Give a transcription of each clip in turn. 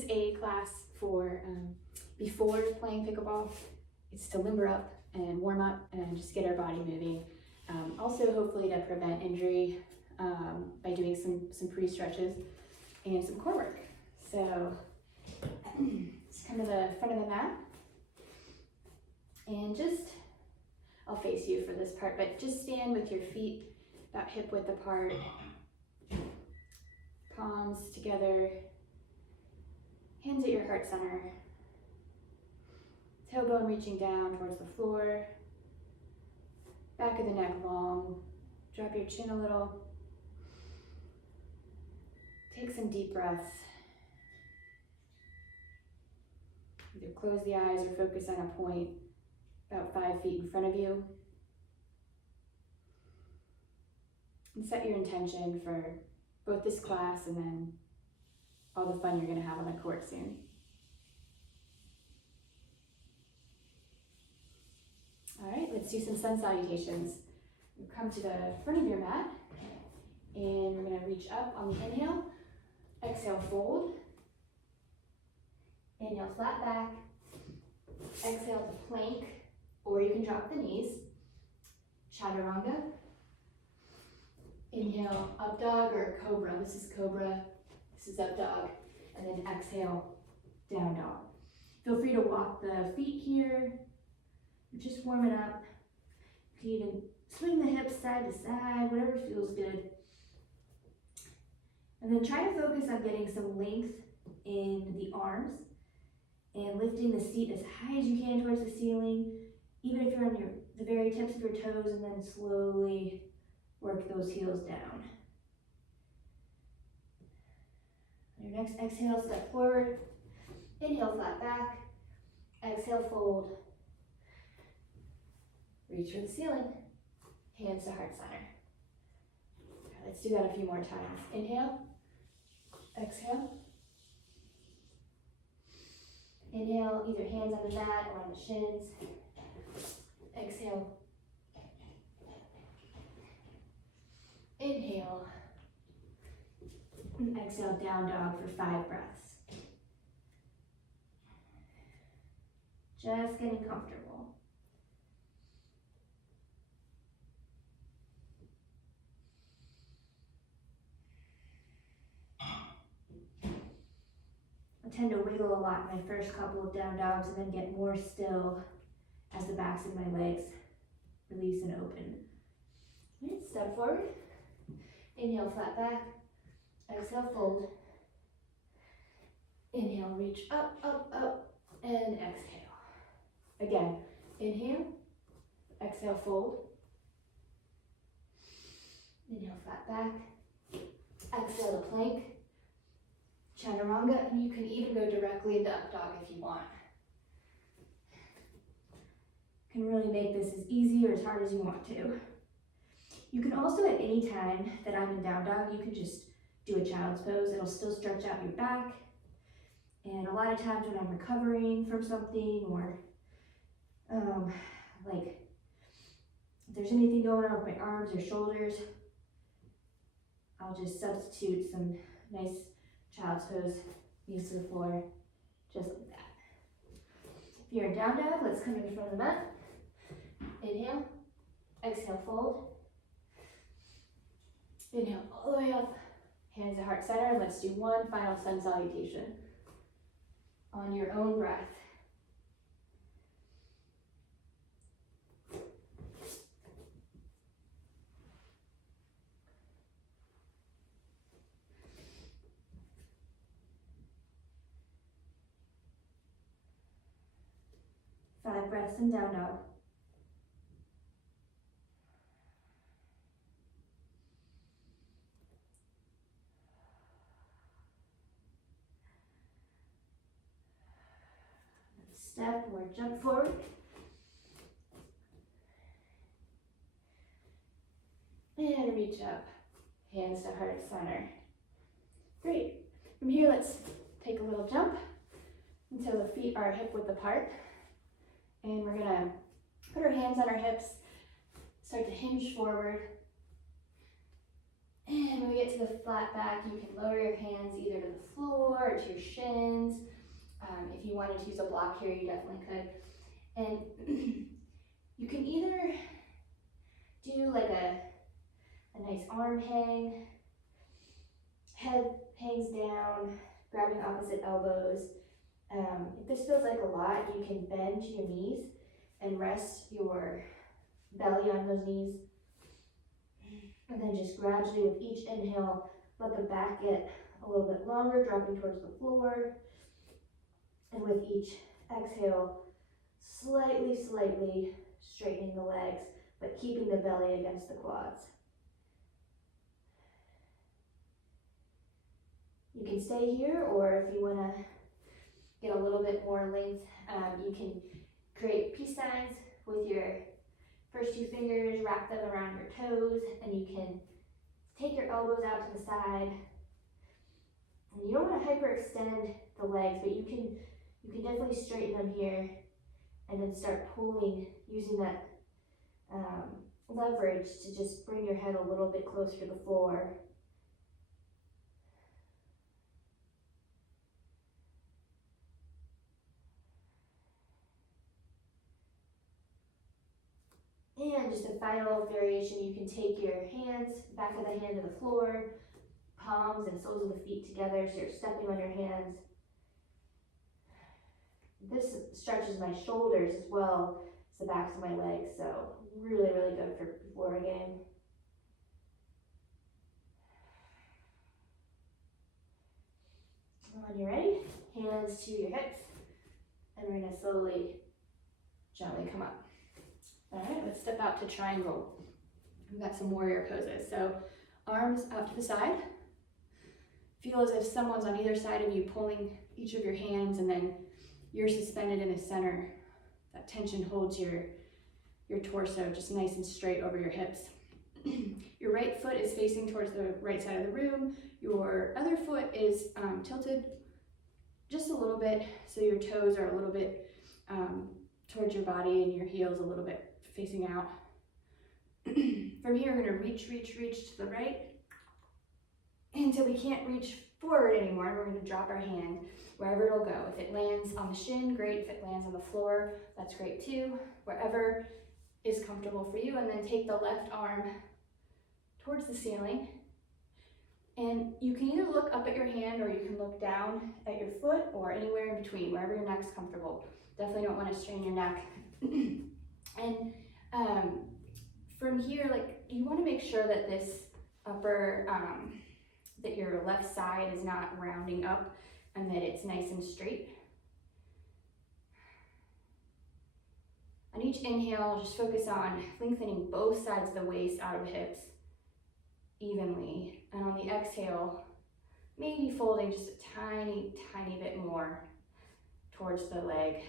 is a class for before playing pickleball. It's to limber up and warm up and just get our body moving. Also, hopefully to prevent injury by doing some pre-stretches and some core work. So it's kind of the front of the mat. And just, I'll face you for this part, but just stand with your feet about hip width apart, palms together, hands at your heart center, tailbone reaching down towards the floor, back of the neck long, drop your chin a little, take some deep breaths. Either close the eyes or focus on a point about 5 feet in front of you. And set your intention for both this class and then all the fun you're going to have on the court soon. All right, let's do some sun salutations. You come to the front of your mat and we're going to reach up on the inhale. Exhale, fold. Inhale, flat back. Exhale to plank, or you can drop the knees. Chaturanga. Inhale, up dog or cobra. This is cobra, this is up dog. And then exhale, down dog. Feel free to walk the feet here. Just warm it up. You can even swing the hips side to side, whatever feels good. And then try to focus on getting some length in the arms and lifting the seat as high as you can towards the ceiling, even if you're on the very tips of your toes, and then slowly work those heels down. On your next exhale, step forward. Inhale, flat back. Exhale, fold. Reach for the ceiling. Hands to heart center. Okay, let's do that a few more times. Inhale. Exhale. Inhale, either hands on the mat or on the shins. Exhale. Inhale. And exhale, down dog for 5 breaths. Just getting comfortable. I tend to wiggle a lot in my first couple of down dogs and then get more still as the backs of my legs release and open. All right, step forward. Inhale, flat back. Exhale, fold. Inhale, reach up, up, up, and exhale. Again, inhale, exhale, fold. Inhale, flat back. Exhale to plank. Chaturanga, and you can even go directly into up dog if you want. You can really make this as easy or as hard as you want to. You can also, at any time that I'm in down dog, you can just do a child's pose. It'll still stretch out your back. And a lot of times when I'm recovering from something, or like if there's anything going on with my arms or shoulders, I'll just substitute some nice child's pose, knees to the floor, just like that. If you're in down dog, let's come in front of the mat. Inhale, exhale, fold. Inhale all the way up, hands to heart center. Let's do one final sun salutation on your own breath. Five breaths in down dog. Step or jump forward. And reach up, hands to heart center. Great. From here, let's take a little jump until the feet are hip width apart. And we're gonna put our hands on our hips, start to hinge forward, And when we get to the flat back, you can lower your hands either to the floor or to your shins. If you wanted to use a block here, you definitely could. And you can either do like a nice arm hang, head hangs down, grabbing opposite elbows. If this feels like a lot, you can bend your knees and rest your belly on those knees. And then just gradually with each inhale, let the back get a little bit longer, dropping towards the floor. And with each exhale, slightly straightening the legs, but keeping the belly against the quads. You can stay here, or if you want to get a little bit more length, you can create peace signs with your first two fingers, wrap them around your toes, and you can take your elbows out to the side. And you don't want to hyperextend the legs, but you can definitely straighten them here, and then start pulling, using that leverage to just bring your head a little bit closer to the floor. And just a final variation, you can take your hands, back of the hand to the floor, palms and soles of the feet together, so you're stepping on your hands. This stretches my shoulders as well as the backs of my legs, so really good before a game. When you're ready, hands to your hips, and we're going to slowly, gently come up. All right, let's step out to triangle. We've got some warrior poses. So arms out to the side. Feel as if someone's on either side of you pulling each of your hands, and then you're suspended in the center. That tension holds your torso just nice and straight over your hips. Your right foot is facing towards the right side of the room. Your other foot is tilted just a little bit, so your toes are a little bit towards your body, and your heels a little bit facing out. From here, we're going to reach to the right until we can't reach forward anymore. We're going to drop our hand wherever it'll go. If it lands on the shin, great. If it lands on the floor, that's great too. Wherever is comfortable for you. And then take the left arm towards the ceiling. And you can either look up at your hand, or you can look down at your foot, or anywhere in between, wherever your neck's comfortable. Definitely don't want to strain your neck. And from here, like, you want to make sure that this upper, that your left side is not rounding up, and that it's nice and straight. On each inhale, just focus on lengthening both sides of the waist out of the hips evenly. And on the exhale, maybe folding just a tiny bit more towards the leg.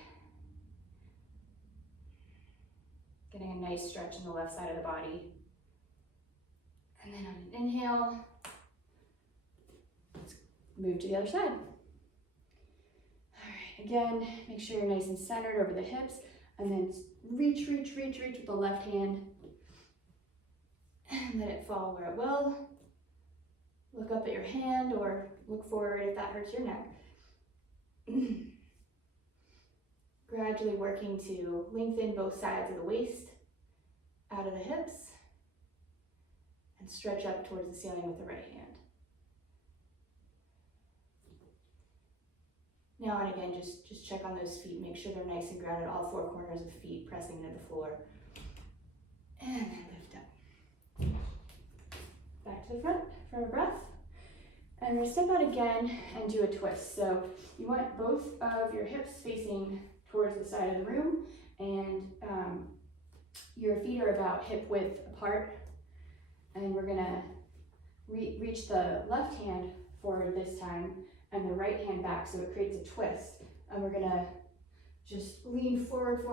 Getting a nice stretch in the left side of the body. And then on an inhale, let's move to the other side. All right, again, make sure you're nice and centered over the hips, and then reach with the left hand, and let it fall where it will. Look up at your hand, or look forward if that hurts your neck. Gradually working to lengthen both sides of the waist, out of the hips, and stretch up towards the ceiling with the right hand. Now and again, just check on those feet, make sure they're nice and grounded, all four corners of the feet pressing into the floor. And then lift up. Back to the front for a breath. And we're gonna step out again and do a twist. So you want both of your hips facing towards the side of the room, and your feet are about hip width apart. And we're gonna reach the left hand forward this time, and the right hand back, so it creates a twist. And we're gonna just lean forward,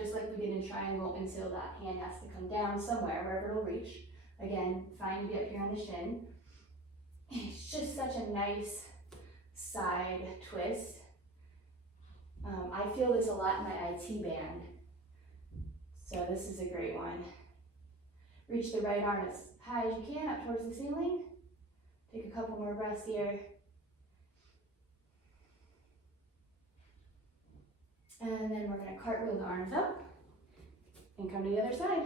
just like we did in triangle, until that hand has to come down somewhere, wherever it'll reach. Again, find you up here on the shin. It's just such a nice side twist. I feel this a lot in my IT band, so this is a great one. Reach the right arm as high as you can up towards the ceiling. Take a couple more breaths here. And then we're going to cartwheel the arms up and come to the other side.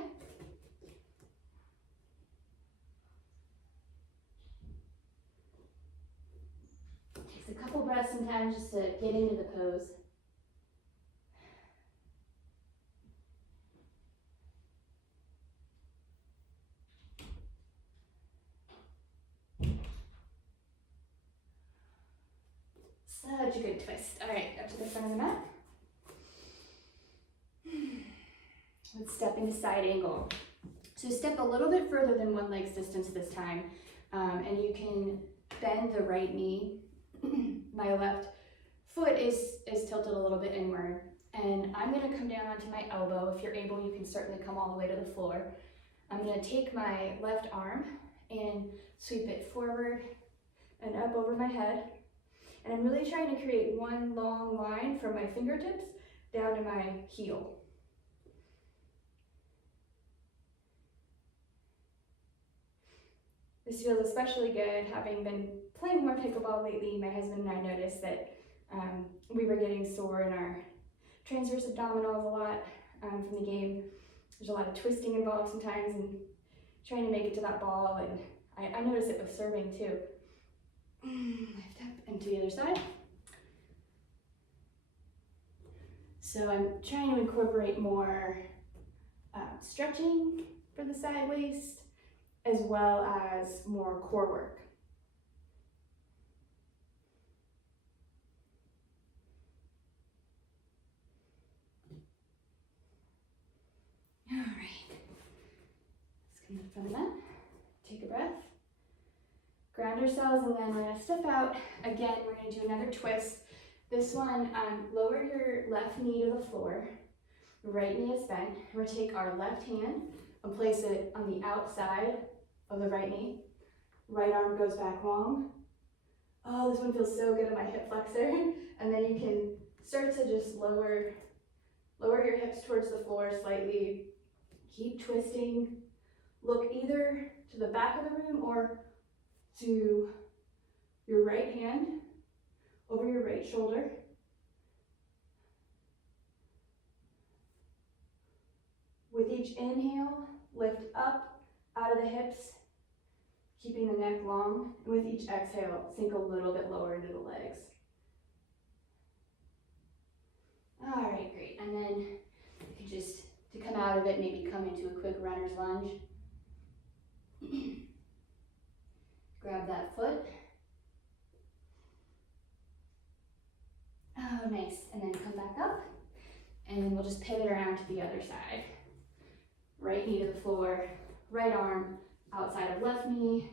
Takes a couple breaths sometimes just to get into the pose. Such a good twist. All right, up to the front of the mat. Let's step into side angle. So step a little bit further than one leg's distance this time, and you can bend the right knee. My left foot is tilted a little bit inward, and I'm going to come down onto my elbow. If you're able, you can certainly come all the way to the floor. I'm going to take my left arm and sweep it forward and up over my head. And I'm really trying to create one long line from my fingertips down to my heel. This feels especially good, having been playing more pickleball lately. My husband and I noticed that we were getting sore in our transverse abdominals a lot from the game. There's a lot of twisting involved sometimes and trying to make it to that ball, and I noticed it with serving too. Lift up and to the other side. So I'm trying to incorporate more stretching for the side waist, as well as more core work. All right, let's come to the front of the mat, take a breath, ground ourselves, and then we're gonna step out. Again, we're gonna do another twist. This one, lower your left knee to the floor, right knee is bent. We're gonna take our left hand and place it on the outside of the right knee. Right arm goes back long. Oh, this one feels so good in my hip flexor. And then you can start to just lower your hips towards the floor slightly. Keep twisting. Look either to the back of the room or to your right hand over your right shoulder. With each inhale, lift up out of the hips, keeping the neck long. And with each exhale, sink a little bit lower into the legs. All right, great. And then you can just, to come out of it, maybe come into a quick runner's lunge. Grab that foot. Oh, nice. And then come back up. And we'll just pivot around to the other side. Right knee to the floor, right arm outside of left knee.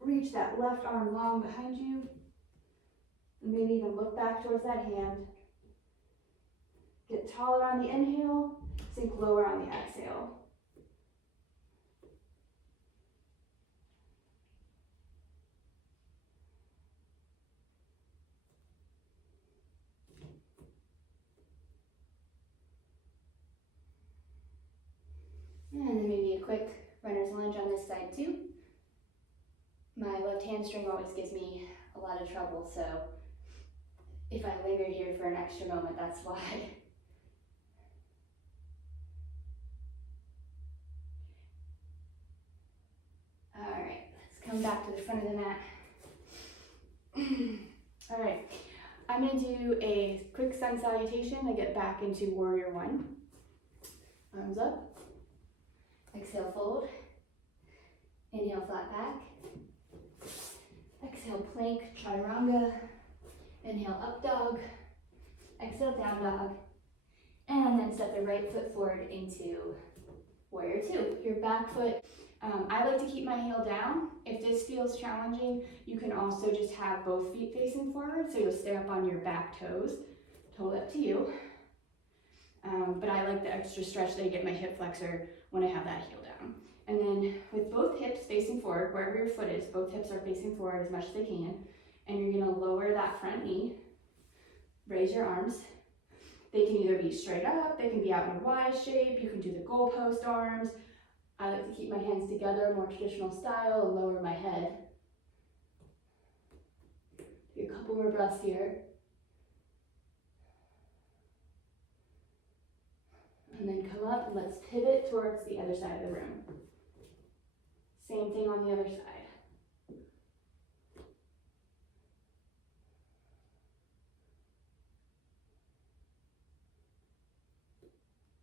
Reach that left arm long behind you. And maybe even look back towards that hand. Get taller on the inhale, sink lower on the exhale. And then maybe a quick runner's lunge on this side too. My left hamstring always gives me a lot of trouble, so if I linger here for an extra moment, that's why. All right, let's come back to the front of the mat. All right, I'm gonna do a quick sun salutation to get back into warrior one. Arms up. Exhale, fold. Inhale, flat back. Exhale, plank, chaturanga. Inhale, up dog. Exhale, down dog. And then step the right foot forward into warrior two. Your back foot, I like to keep my heel down. If this feels challenging, you can also just have both feet facing forward, so you'll stay up on your back toes. Totally up to you. But I like the extra stretch that I get my hip flexor when I have that heel down. And then with both hips facing forward, wherever your foot is, both hips are facing forward as much as they can. And you're gonna lower that front knee, raise your arms. They can either be straight up, they can be out in a Y shape, you can do the goalpost arms. I like to keep my hands together, more traditional style, and lower my head. Do a couple more breaths here. And then come up and let's pivot towards the other side of the room. Same thing on the other side.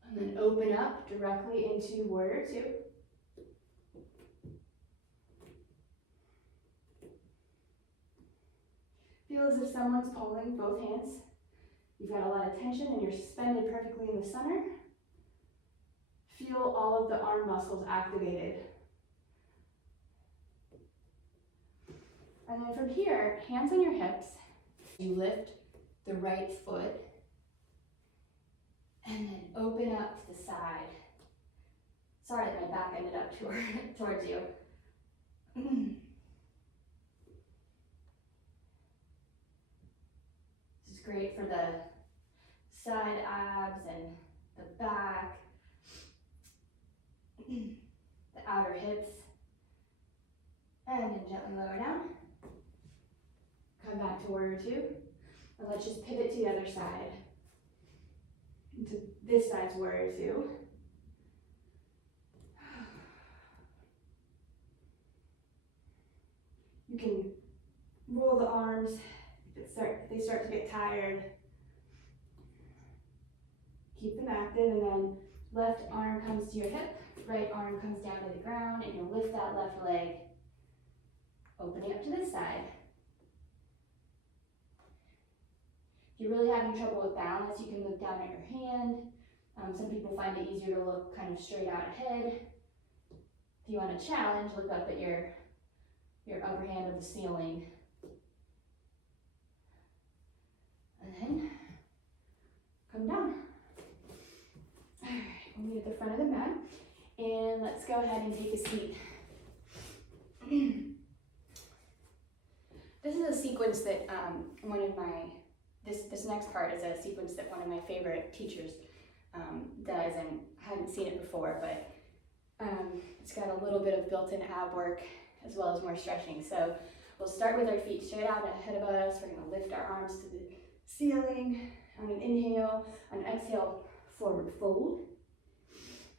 And then open up directly into warrior two. Feel as if someone's pulling both hands. You've got a lot of tension and you're suspended perfectly in the center. Feel all of the arm muscles activated. And then from here, hands on your hips. You lift the right foot and then open up to the side. Sorry that my back ended up towards you. This is great for the side abs and the back, the outer hips. And then gently lower down. Come back to warrior two. And let's just pivot to the other side. Into this side's warrior two. You can roll the arms if they start to get tired. Keep them active, and then left arm comes to your hip, right arm comes down to the ground, and you'll lift that left leg, opening up to this side. If you're really having trouble with balance, you can look down at your hand. Some people find it easier to look kind of straight out ahead. If you want a challenge, look up at your upper hand of the ceiling. And then come down. All right, we'll meet at the front of the mat. And let's go ahead and take a seat. This is a sequence that this next part is a sequence that one of my favorite teachers does, and I hadn't seen it before, but it's got a little bit of built-in ab work as well as more stretching. So we'll start with our feet straight out ahead of us. We're gonna lift our arms to the ceiling on an inhale. On an exhale, forward fold.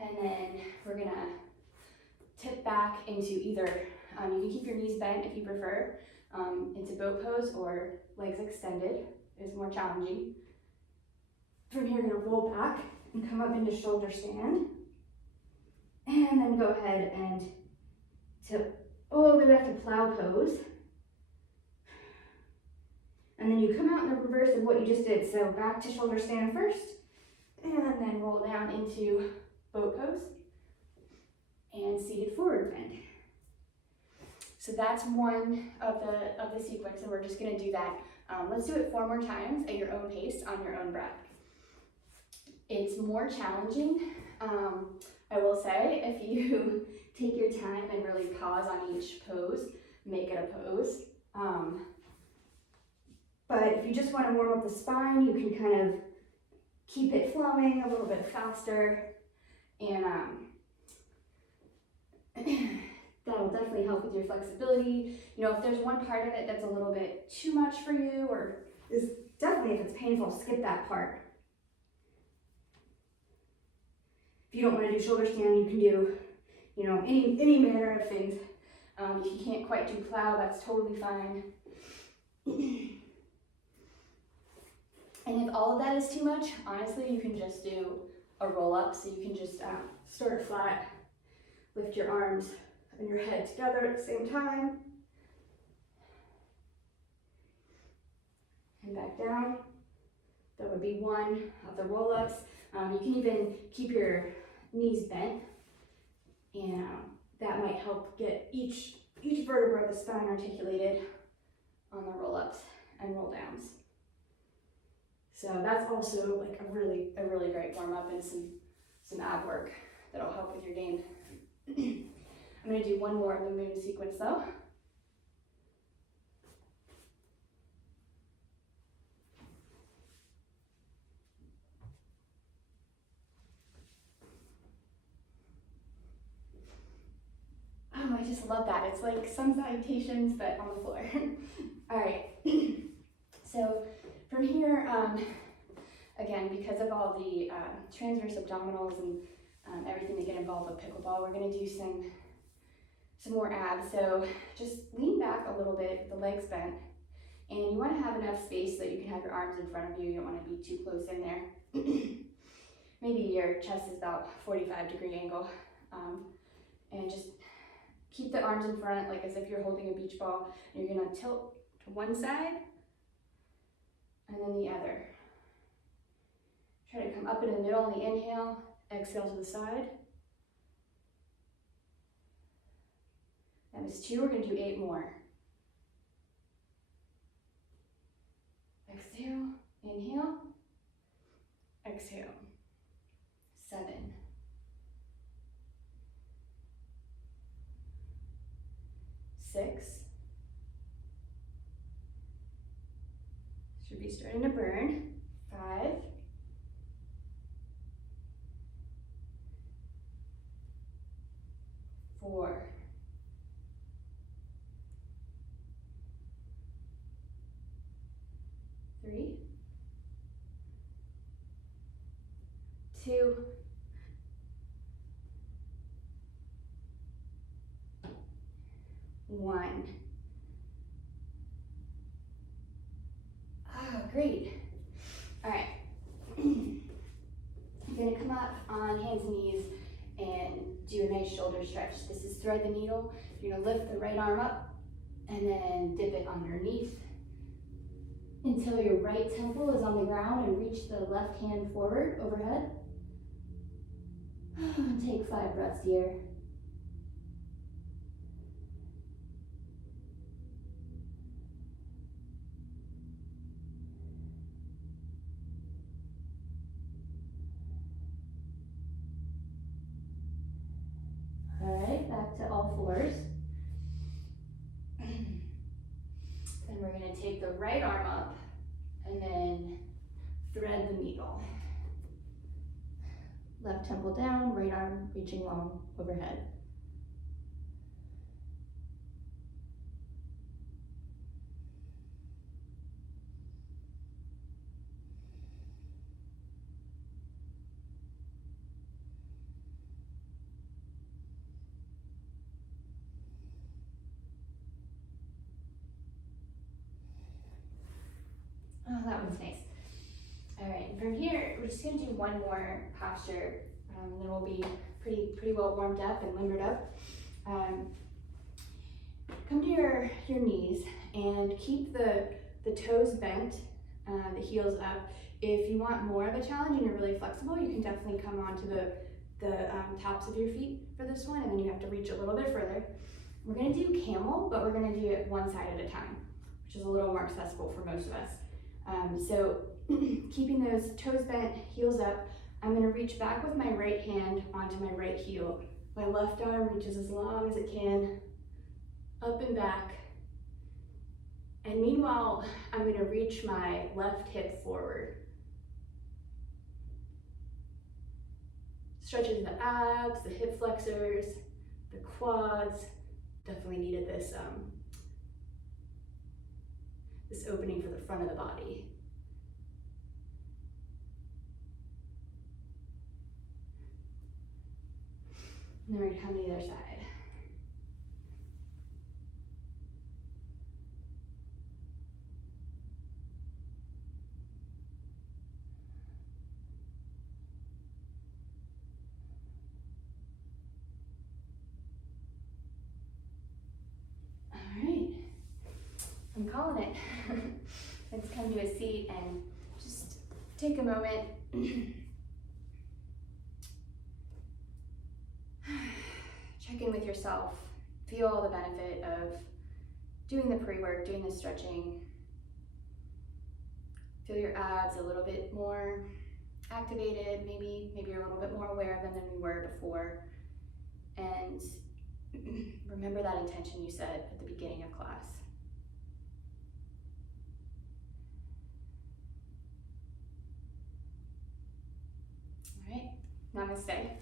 And then we're gonna tip back into either, you can keep your knees bent if you prefer, into boat pose, or legs extended is more challenging. From here, you're gonna roll back and come up into shoulder stand. And then go ahead and tip all the way back to plow pose. And then you come out in the reverse of what you just did. So back to shoulder stand first, and then roll down into boat pose and seated forward bend. So that's one of the sequence, and we're just gonna do that. Let's do it 4 more times at your own pace on your own breath. It's more challenging, I will say, if you take your time and really pause on each pose, make it a pose. But if you just want to warm up the spine, you can kind of keep it flowing a little bit faster, and that'll definitely help with your flexibility. You know, if there's one part of it that's a little bit too much for you, or is definitely, if it's painful, skip that part. If you don't want to do shoulder stand, you can do, you know, any manner of things. If you can't quite do plow, that's totally fine. And if all of that is too much, honestly, you can just do a roll up. So you can just start flat, lift your arms and your head together at the same time. And back down. That would be one of the roll ups. You can even keep your knees bent, and that might help get each vertebra of the spine articulated on the roll ups and roll downs. So that's also like a really great warm up and some ab work that'll help with your game. I'm going to do one more of the moon sequence though. I just love that. It's like sun salutations, but on the floor. All right. So from here, again, because of all the transverse abdominals and everything that get involved with pickleball, we're gonna do some more abs. So just lean back a little bit, the legs bent, and you wanna have enough space so that you can have your arms in front of you. You don't wanna be too close in there. Maybe your chest is about 45-degree angle. And just keep the arms in front, like as if you're holding a beach ball. And you're gonna tilt to one side, and then the other. Try to come up in the middle on the inhale, exhale to the side. That is 2, we're gonna do 8 more. Exhale, inhale, exhale. 7. 6. Should be starting to burn. 5. 4. 3. 2. 1. Ah, great. All right. You're gonna come up on hands and knees and do a nice shoulder stretch. This is thread the needle. You're gonna lift the right arm up and then dip it underneath until your right temple is on the ground, and reach the left hand forward overhead. Take 5 breaths here. All right, back to all fours. Then we're gonna take the right arm up and then thread the needle. Left temple down, right arm reaching long overhead. Oh, that one's nice. All right, and from here, we're just gonna do one more posture, then we'll be pretty well warmed up and limbered up. Come to your knees and keep the toes bent, the heels up. If you want more of a challenge and you're really flexible, you can definitely come onto the tops of your feet for this one, and then you have to reach a little bit further. We're gonna do camel, but we're gonna do it one side at a time, which is a little more accessible for most of us. So keeping those toes bent, heels up, I'm gonna reach back with my right hand onto my right heel. My left arm reaches as long as it can, up and back. And meanwhile, I'm gonna reach my left hip forward. Stretches the abs, the hip flexors, the quads. Definitely needed this, this opening for the front of the body. And then we're gonna come to the other side. All right, I'm calling it. Let's come to a seat and just take a moment. Check in with yourself. Feel all the benefit of doing the pre-work, doing the stretching. Feel your abs a little bit more activated. Maybe you're a little bit more aware of them than we were before. And remember that intention you set at the beginning of class. All right, namaste.